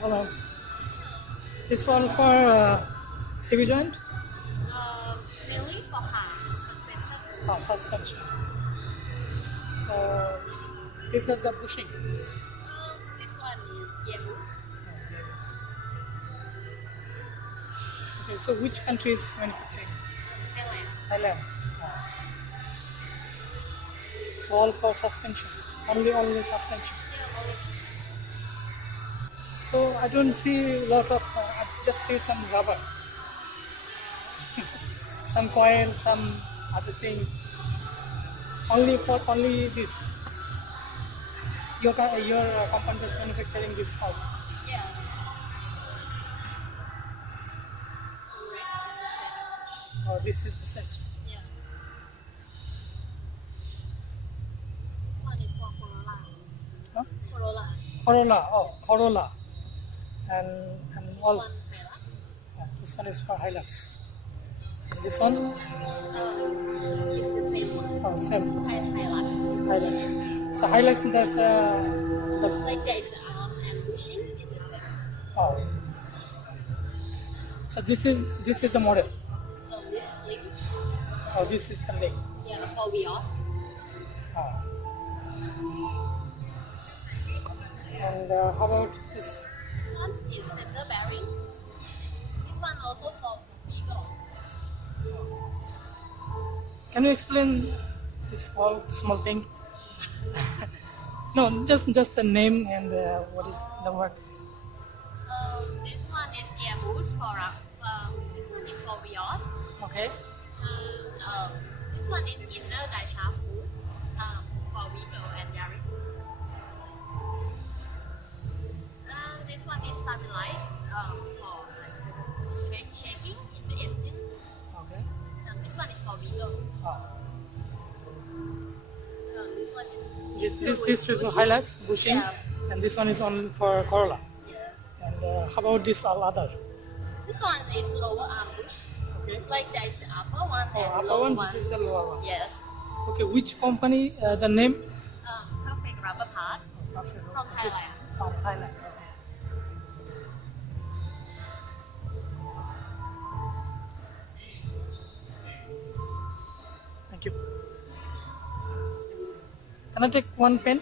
Hello. This all for CV joint? Mainly for hand suspension. Oh, suspension. So this is the bushing. This one is Yebu, Okay, so which country is manufacturing this? Thailand. Thailand. Oh. So all for suspension. Only suspension. Yeah, only So I don't see a lot of. I just see some rubber, some coil, some other thing. Only this. Your company just manufacturing this all. yeah. Oh, this is the set. Yeah. This one is for Corolla. Huh? Corolla. Corolla. Oh, Corolla. And all. One Hilux. This one is for Hilux. And this one, It's the same one. oh, same Hilux. Hilux. So Hilux, there's the Like there is arm and bushing in the center. oh. So this is the model. This link. Oh, this is the leg. Yeah, for wheels. Oh. And how about this? This one is center bearing. This one also for Eagle. Can you explain this small thing? No, just the name and what is the word? This one is air boot for this one is for wheels. Okay. This one is inner die shaft boot for Vigo and Yaris. This one is stabilized for like shaking in the engine. Okay. This one is for Vigo. Oh. This one is This is for Hilux bushing, Yeah. and this one is on for Corolla. Yes. And how about this all other? This one is lower arm bush. Okay. Like there is the upper one Oh, and upper lower one. one. This is the lower one. Yes. Okay, which company? The name? Perfect rubber part from Thailand. From Thailand. Okay. Thank you. Can I take one pen?